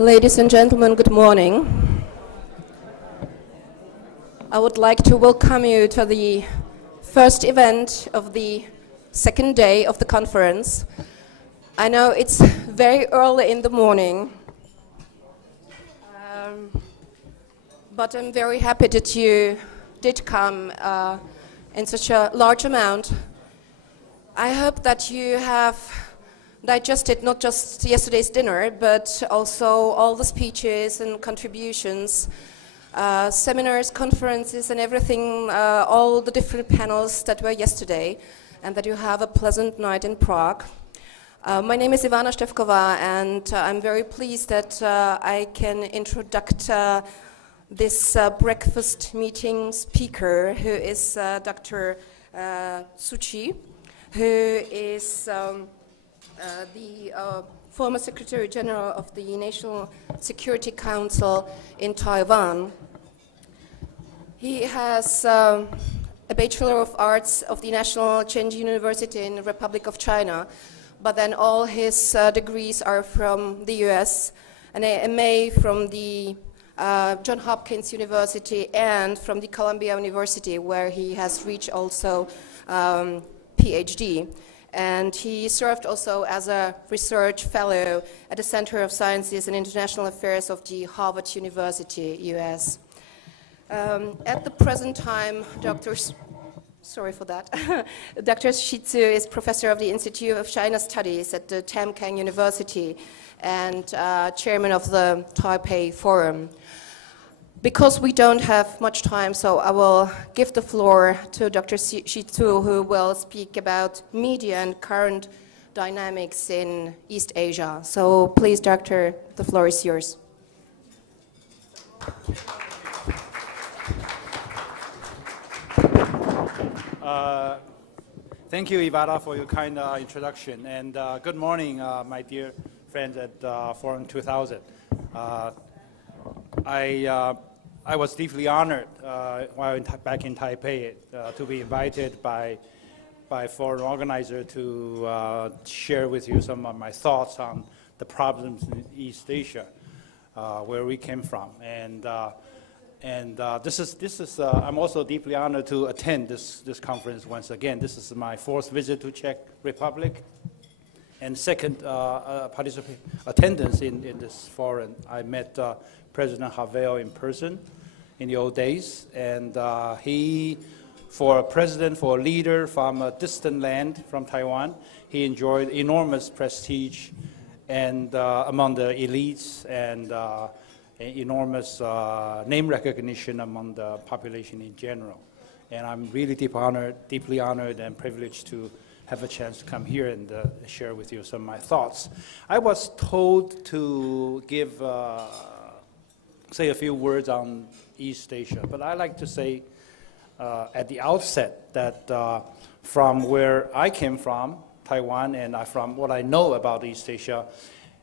Ladies and gentlemen, good morning. I would like to welcome you to the first event of the second day of the conference. I know it's very early in the morning, but I'm very happy that you did come in such a large amount. I hope that you have digested not just yesterday's dinner, but also all the speeches and contributions, seminars, conferences, and everything, all the different panels that were yesterday, and that you have a pleasant night in Prague. My name is Ivana Štefková, and I'm very pleased that I can introduce this breakfast meeting speaker, who is Dr. Suchi, who is the former Secretary General of the National Security Council in Taiwan. He has a Bachelor of Arts of the National Chengchi University in the Republic of China, but then all his degrees are from the US, an MA from the Johns Hopkins University and from the Columbia University, where he has reached also PhD. And he served also as a research fellow at the Center of Sciences and International Affairs of the Harvard University, US. At the present time, Dr. Shitsu is professor of the Institute of China Studies at the Tamkang University and chairman of the Taipei Forum. Because we don't have much time, so I will give the floor to Dr. Shitsu, who will speak about media and current dynamics in East Asia. So please, Doctor, the floor is yours. Thank you, Ivana, for your kind introduction. And good morning, my dear friends at Forum 2000. I was deeply honored while back in Taipei to be invited by foreign organizer to share with you some of my thoughts on the problems in East Asia, where we came from. And this is I'm also deeply honored to attend this conference once again. This is my fourth visit to Czech Republic, and second attendance in this forum. I met President Havel in person in the old days, and he, for a president, for a leader from a distant land, from Taiwan, he enjoyed enormous prestige and among the elites, and enormous name recognition among the population in general. And I'm really deeply honored and privileged to have a chance to come here and share with you some of my thoughts. I was told to say a few words on East Asia, but I like to say at the outset that from where I came from, Taiwan, and from what I know about East Asia,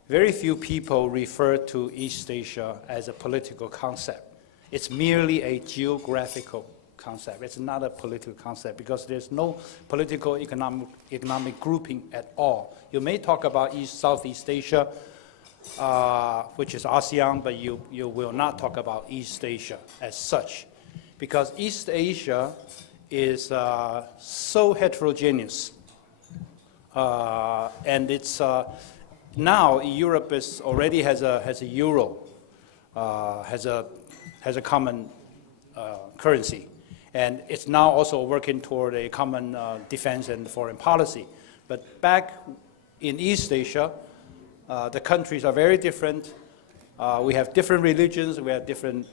very few people refer to East Asia as a political concept. It's merely a geographical concept. It's not a political concept because there's no political economic grouping at all. You may talk about Southeast Asia, which is ASEAN, but you will not talk about East Asia as such, because East Asia is so heterogeneous, and it's now Europe already has a euro, has a common currency, and it's now also working toward a common defense and foreign policy. But back in East Asia, the countries are very different. We have different religions. We have different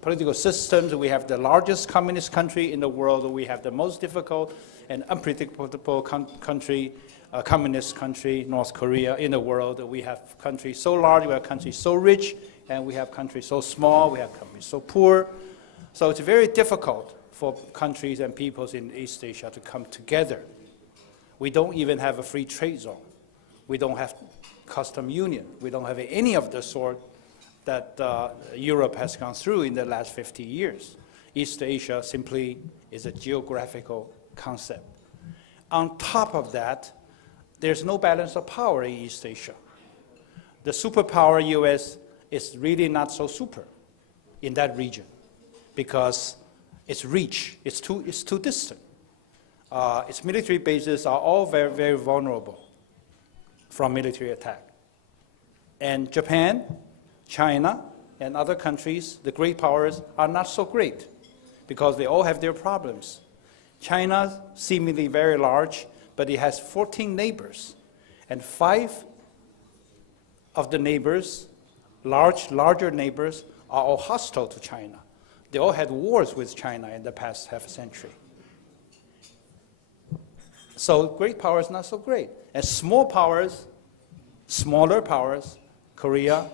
political systems. We have the largest communist country in the world. We have the most difficult and unpredictable country, communist country, North Korea, in the world. We have countries so large, we have countries so rich, and we have countries so small, we have countries so poor. So it's very difficult for countries and peoples in East Asia to come together. We don't even have a free trade zone. We don't have custom union. We don't have any of the sort that Europe has gone through in the last 50 years. East Asia simply is a geographical concept. On top of that, there's no balance of power in East Asia. the superpower US is really not so super in that region because its reach, it's too distant. Its military bases are all very, very vulnerable from military attack. And Japan, China, and other countries, the great powers, are not so great because they all have their problems. China, seemingly very large, but it has 14 neighbors. And 5 of the neighbors, larger neighbors, are all hostile to China. They all had wars with China in the past half a century. So great powers not so great. And small powers, smaller powers, Korea,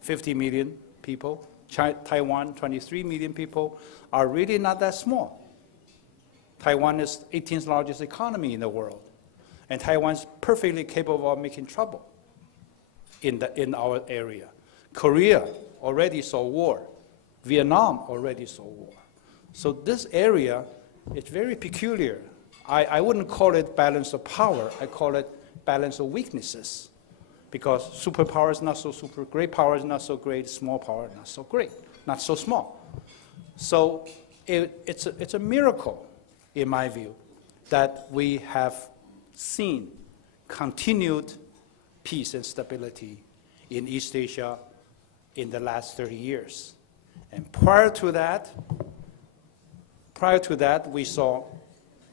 50 million people, Taiwan, 23 million people, are really not that small. Taiwan is 18th largest economy in the world. And Taiwan is perfectly capable of making trouble in our area. Korea already saw war. Vietnam already saw war. So this area is very peculiar. I wouldn't call it balance of power. I call it balance of weaknesses. Because superpower is not so super, great power is not so great, small power not so great, not so small. So it's a miracle, in my view, that we have seen continued peace and stability in East Asia in the last 30 years. And prior to that, we saw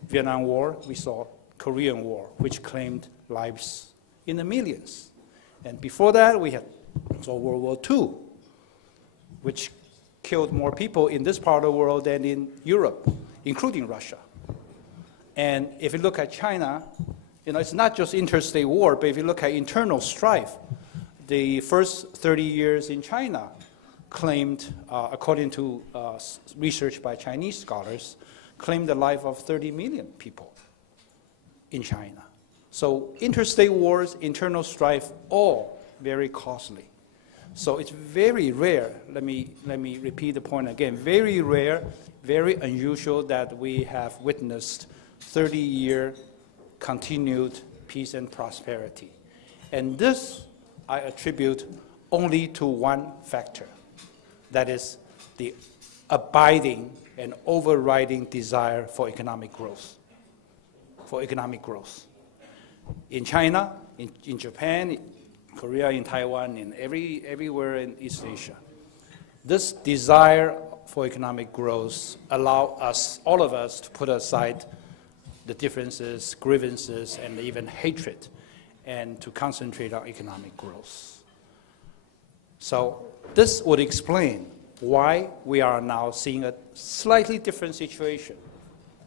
Vietnam War, we saw Korean War, which claimed lives in the millions. And before that, we saw World War II, which killed more people in this part of the world than in Europe, including Russia. And if you look at China, it's not just interstate war, but if you look at internal strife, the first 30 years in China claimed, according to research by Chinese scholars, claimed the life of 30 million people in China. So interstate wars, internal strife, all very costly. So it's very rare, let me repeat the point again, very rare, very unusual that we have witnessed 30-year continued peace and prosperity. And this I attribute only to one factor, that is the abiding and overriding desire for economic growth. In China, in Japan, in Korea, in Taiwan, in everywhere in East Asia. This desire for economic growth allow us, all of us, to put aside the differences, grievances, and even hatred, and to concentrate on economic growth. So this would explain why we are now seeing a slightly different situation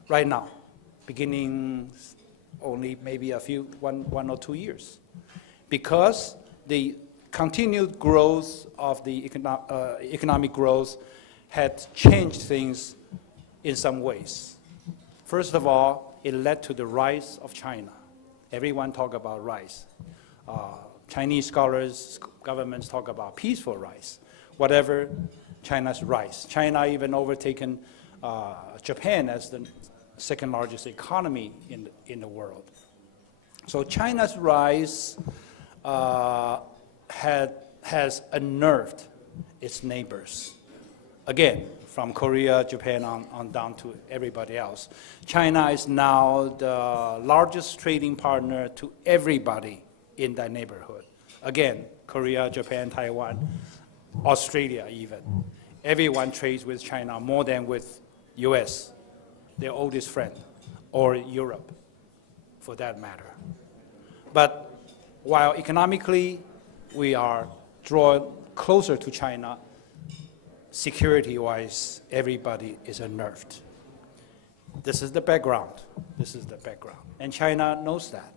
right now, beginning only maybe one or 2 years. Because the continued growth of the economic growth had changed things in some ways. First of all, it led to the rise of China. Everyone talk about rise. Chinese scholars, governments talk about peaceful rise. Whatever, China's rise. China even overtaken Japan as the second largest economy in the world. So China's rise has unnerved its neighbors. Again, from Korea, Japan on down to everybody else. China is now the largest trading partner to everybody in that neighborhood. Again, Korea, Japan, Taiwan, Australia even. Everyone trades with China more than with US, their oldest friend, or Europe, for that matter. But while economically we are drawn closer to China, security-wise, everybody is unnerved. This is the background. And China knows that.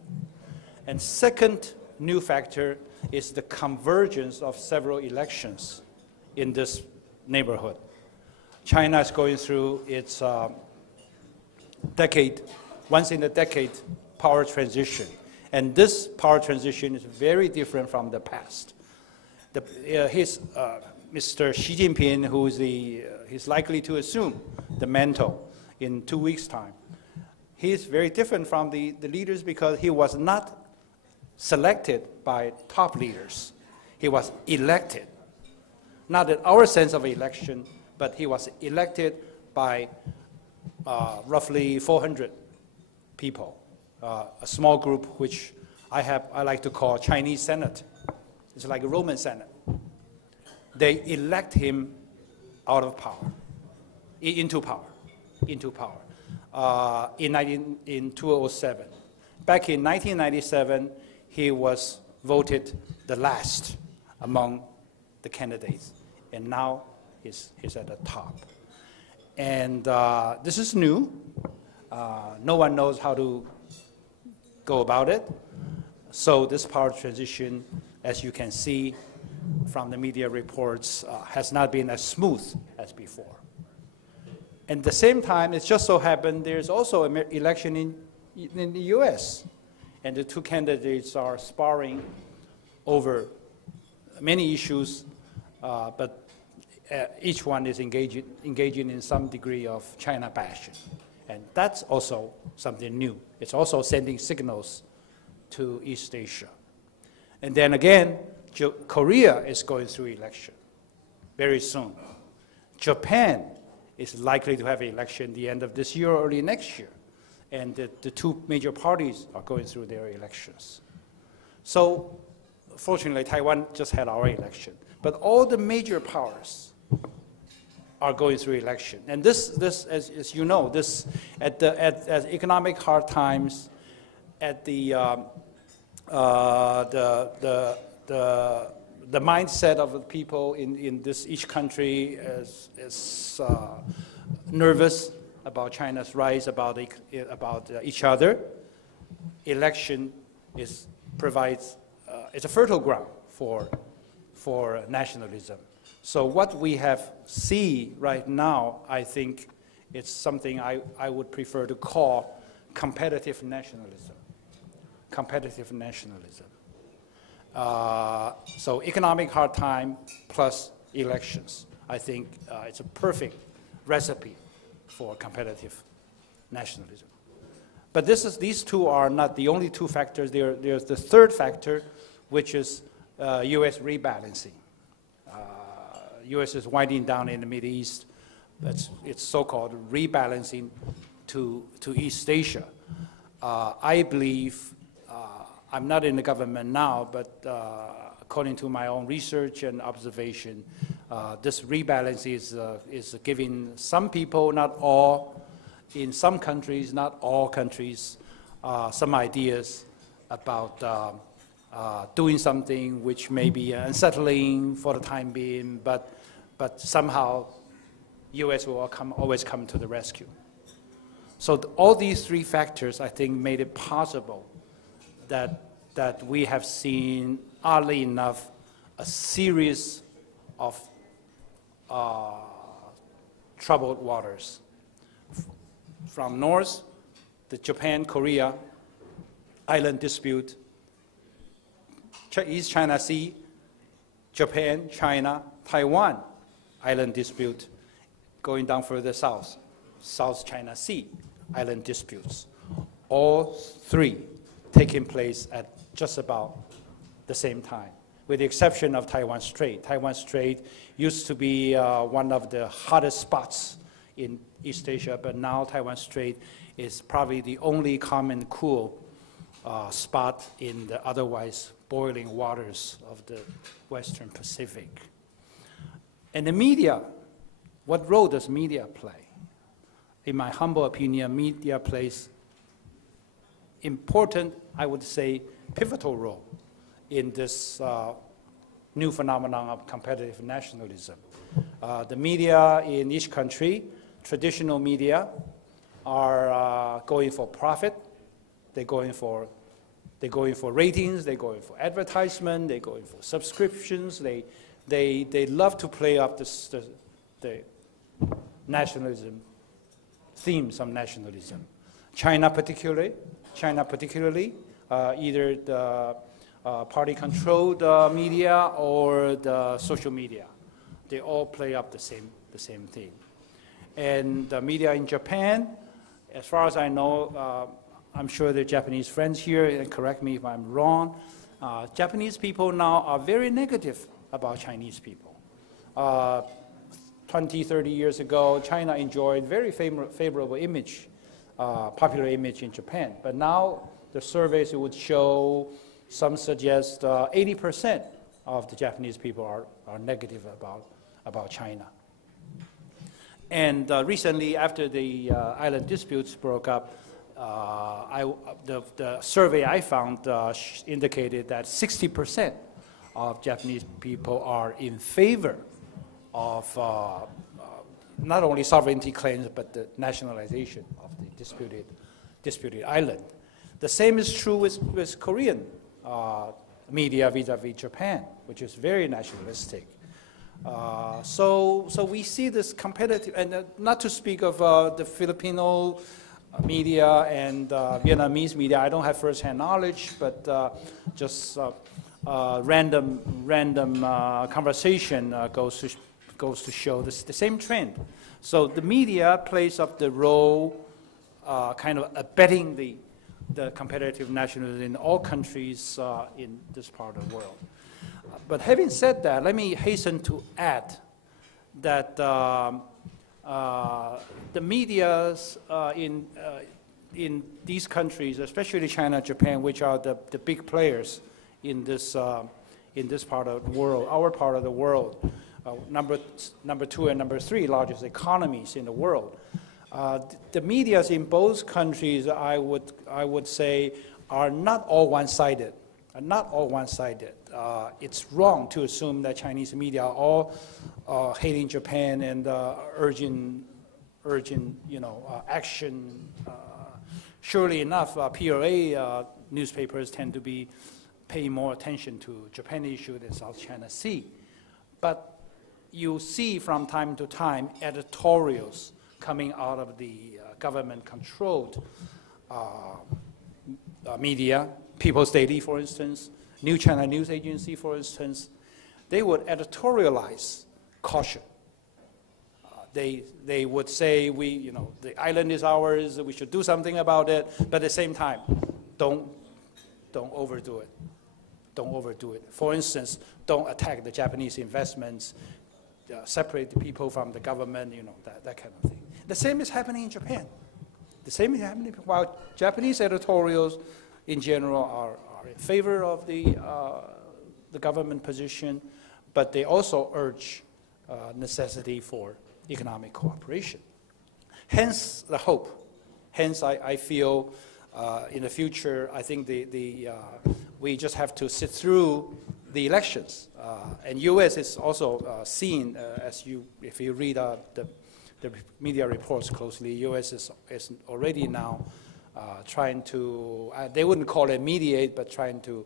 And second new factor is the convergence of several elections in this neighborhood. China is going through its once in a decade power transition. And this power transition is very different from the past. Mr. Xi Jinping, who is he's likely to assume the mantle in 2 weeks' time. He is very different from the leaders because he was not selected by top leaders. He was elected. Not in our sense of election, but he was elected by roughly 400 people, a small group which I like to call Chinese Senate. It's like a Roman Senate. They elect him out of power, into power, in 2007. Back in 1997, he was voted the last among the candidates, and now he's at the top. And this is new. No one knows how to go about it. So this power transition, as you can see from the media reports, has not been as smooth as before. And at the same time, it just so happened there's also an election in the US. And the two candidates are sparring over many issues, but each one is engaging in some degree of China bashing. And that's also something new. It's also sending signals to East Asia. And then again, Korea is going through election very soon. Japan is likely to have an election the end of this year or early next year. And the two major parties are going through their elections. So fortunately, Taiwan just had our election. But all the major powers are going through election. And this as you know, this at economic hard times, at the mindset of the people in each country is nervous about China's rise, about each other. Election provides it's a fertile ground for nationalism. So what we have see right now, I think it's something I would prefer to call competitive nationalism. Competitive nationalism. So economic hard time plus elections. I think it's a perfect recipe for competitive nationalism. But these two are not the only two factors. There's the third factor, which is U.S. rebalancing. U.S. is winding down in the Middle East. It's so-called rebalancing to East Asia. I believe, I'm not in the government now, but according to my own research and observation, this rebalance is giving some people, not all, in some countries, not all countries, some ideas about doing something which may be unsettling for the time being, but somehow U.S. will always come to the rescue. So all these three factors, I think, made it possible that we have seen, oddly enough, a series of troubled waters. From north, the Japan-Korea island dispute, East China Sea, Japan, China, Taiwan island dispute, going down further south, South China Sea island disputes. All three taking place at just about the same time, with the exception of Taiwan Strait. Taiwan Strait used to be one of the hottest spots in East Asia, but now Taiwan Strait is probably the only calm and cool spot in the otherwise boiling waters of the Western Pacific. And the media, what role does media play? In my humble opinion, media plays important, I would say, pivotal role in this new phenomenon of competitive nationalism. The media in each country, traditional media, are going for profit. They're going for ratings. They're going for advertisement. They're going for subscriptions. They love to play up the nationalism themes of nationalism. China particularly, either the party-controlled media or the social media, they all play up the same theme. And the media in Japan, as far as I know, I'm sure the Japanese friends here, and correct me if I'm wrong, Japanese people now are very negative about Chinese people. 20, 30 years ago, China enjoyed very favorable image, popular image in Japan. But now the surveys would show, some suggest 80% of the Japanese people are negative about China. And recently, after the island disputes broke up, the survey I found indicated that 60% of Japanese people are in favor of not only sovereignty claims, but the nationalization of the disputed island. The same is true with Korean media vis-a-vis Japan, which is very nationalistic. So we see this competitive, and not to speak of the Filipino media and Vietnamese media. I don't have first-hand knowledge, but just random conversation goes to show this, the same trend. So the media plays up the role, kind of abetting the competitive nationalism in all countries in this part of the world. But having said that, let me hasten to add that the medias in these countries, especially China, Japan, which are the big players in this part of the world, our part of the world, number 2 and number 3 largest economies in the world. The medias in both countries, I would say, are not all one-sided. It's wrong to assume that Chinese media are all hating Japan and urging action. Surely enough, PRA newspapers tend to be paying more attention to Japan issue than South China Sea. But you see from time to time editorials coming out of the government-controlled media, People's Daily, for instance, New China News Agency, for instance. They would editorialize caution. They would say, the island is ours, we should do something about it, but at the same time, don't overdo it. Don't overdo it. For instance, don't attack the Japanese investments, separate the people from the government, that kind of thing. The same is happening in Japan. The same is happening while Japanese editorials in general are in favor of the government position, but they also urge necessity for economic cooperation. Hence the hope. Hence I feel in the future, I think we just have to sit through the elections. And U.S. is also seen, if you read the media reports closely, U.S. is already now trying to, they wouldn't call it mediate, but trying to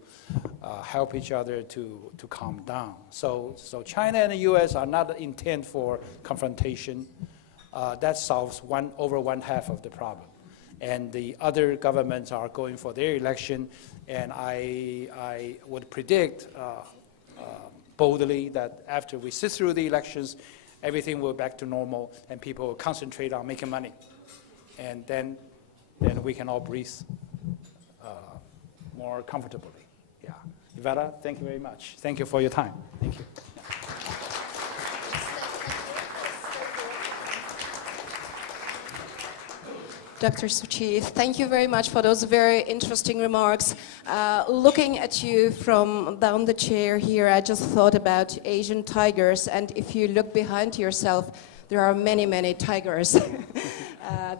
help each other to calm down. So China and the U.S. are not intent for confrontation. That solves over one half of the problem. And the other governments are going for their election, and I would predict boldly that after we sit through the elections, everything will be back to normal, and people will concentrate on making money. And then we can all breathe more comfortably. Yeah. Ivana, thank you very much. Thank you for your time. Thank you. Dr. Suchi, thank you very much for those very interesting remarks. Looking at you from down the chair here, I just thought about Asian tigers, and if you look behind yourself, there are many, many tigers.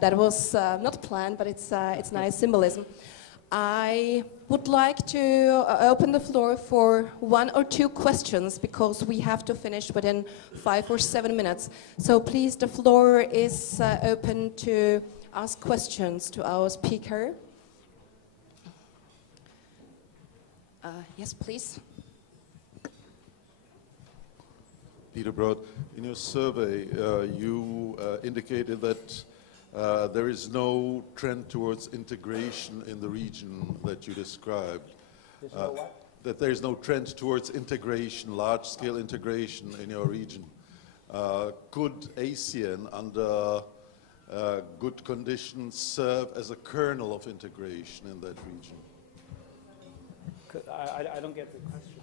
That was not planned, but it's nice symbolism. I would like to open the floor for 1 or 2 questions, because we have to finish within 5 or 7 minutes. So please, the floor is open to ask questions to our speaker. Yes, please. Peter Broad, in your survey, you indicated that there is no trend towards integration in the region that you described. That there is no trend towards integration, large-scale integration in your region. Could ASEAN, under good conditions, serve as a kernel of integration in that region? I don't get the question.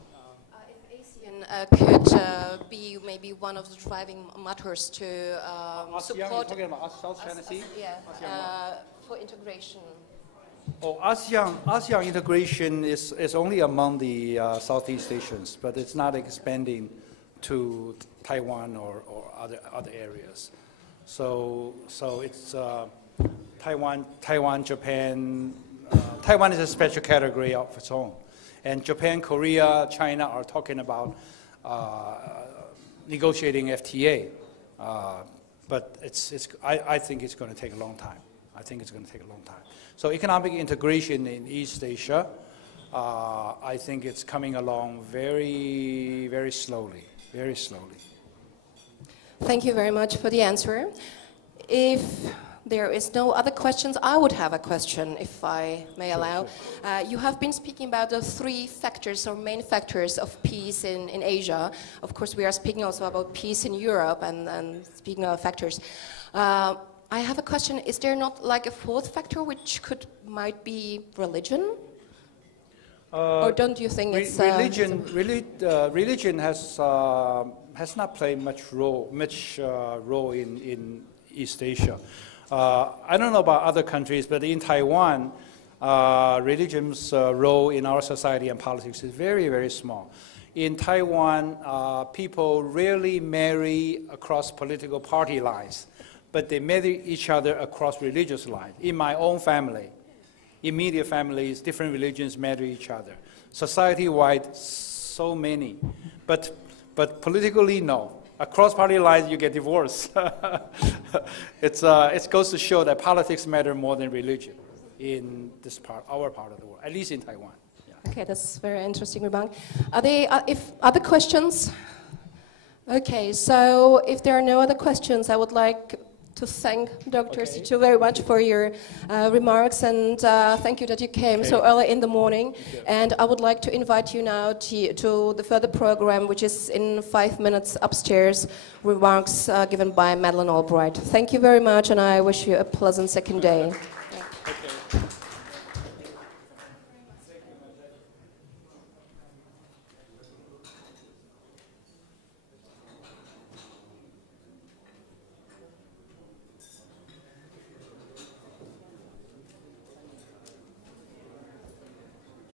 If ASEAN could be maybe one of the driving matters to ASEAN, you're support talking about South China Sea? for integration. Oh, ASEAN integration is only among the Southeast Asians, but it's not expanding to Taiwan or other areas. So it's Taiwan, Japan. Taiwan is a special category of its own, and Japan, Korea, China are talking about negotiating FTA, but I think it's going to take a long time. So economic integration in East Asia, I think it's coming along very, very slowly, very slowly. Thank you very much for the answer. If there is no other questions, I would have a question, if I may allow. Sure. You have been speaking about the 3 factors or main factors of peace in Asia. Of course, we are speaking also about peace in Europe and speaking of factors. I have a question. Is there not like a 4th factor which might be religion? Or don't you think it's... Religion has not played much role in East Asia. I don't know about other countries, but in Taiwan, religion's role in our society and politics is very, very small. In Taiwan, people rarely marry across political party lines, but they marry each other across religious lines. In my own family, immediate families, different religions marry each other. Society-wide, so many. But politically, no. Across party lines, you get divorced. It goes to show that politics matter more than religion in this part, our part of the world, at least in Taiwan. Yeah. Okay, that's very interesting, Rebalance. Are there other questions? Okay, so if there are no other questions, I would like to thank Dr. Situ very much for your remarks, and thank you that you came so early in the morning. And I would like to invite you now to the further program, which is in 5 minutes upstairs, remarks given by Madeleine Albright. Thank you very much, and I wish you a pleasant second day.